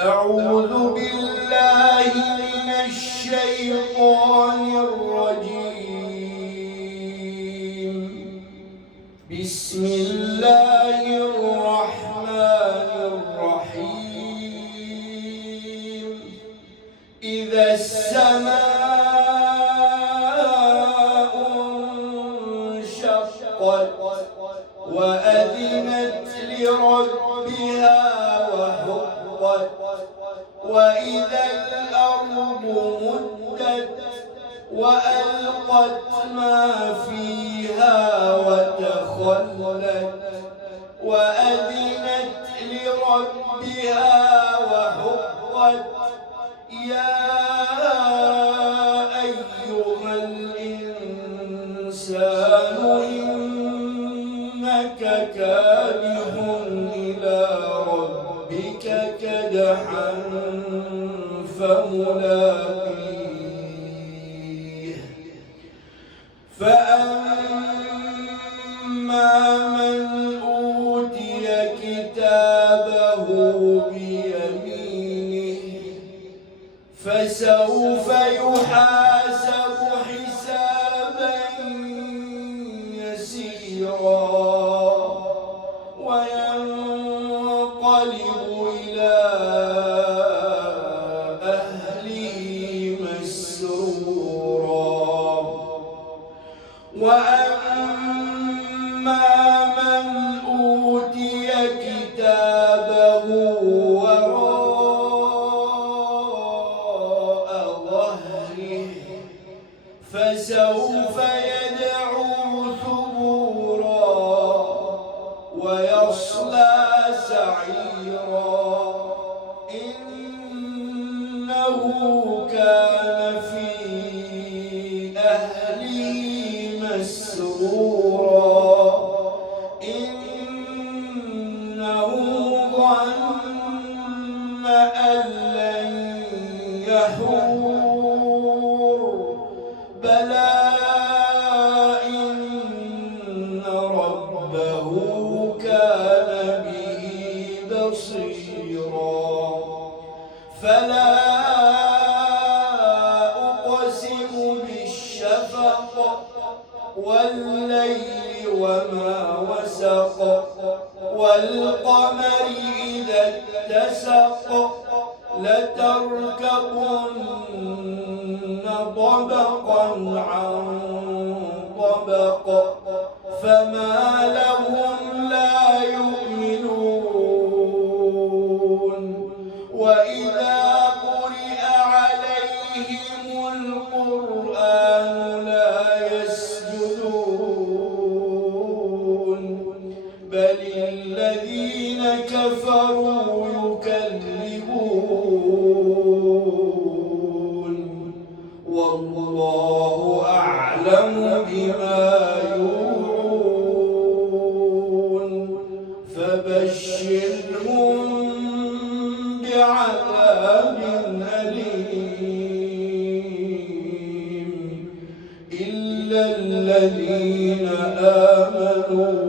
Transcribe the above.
أعوذ بالله من الشيطان الرجيم. بسم الله الرحمن الرحيم. إذا السماء انشقت وأذنت لربها وحقت وإذا الأرض مدت وألقت ما فيها وتخلت وأذنت لربها وحقت يا أيها الإنسان إنك كادح إلى ربك كدحا فملاقيه فأما من أوتي كتابه بيمينه فسوف يحاسب حسابا يسيرا وينقلب إلى أهله مسرورا وأما من أوتي كتابه وراء ظهره فسوف يدعو ثبورا ويصلى سعيرا إنه كان في أهله مسرورا إنه ظن أن لن يحور بلى إن ربه كان به بصيرا فلا أقسم بالشفق والليل وما وسق والقمر إذا اتسق لتركبن طبقا عن طبق فما لهم لا يؤمنون وإذا قرئ عليهم القرآن لا يسجدون بل الذين كفروا يكذبون والله أعلم بما يوعون فبشرهم بعذاب أليم إلا الذين آمنوا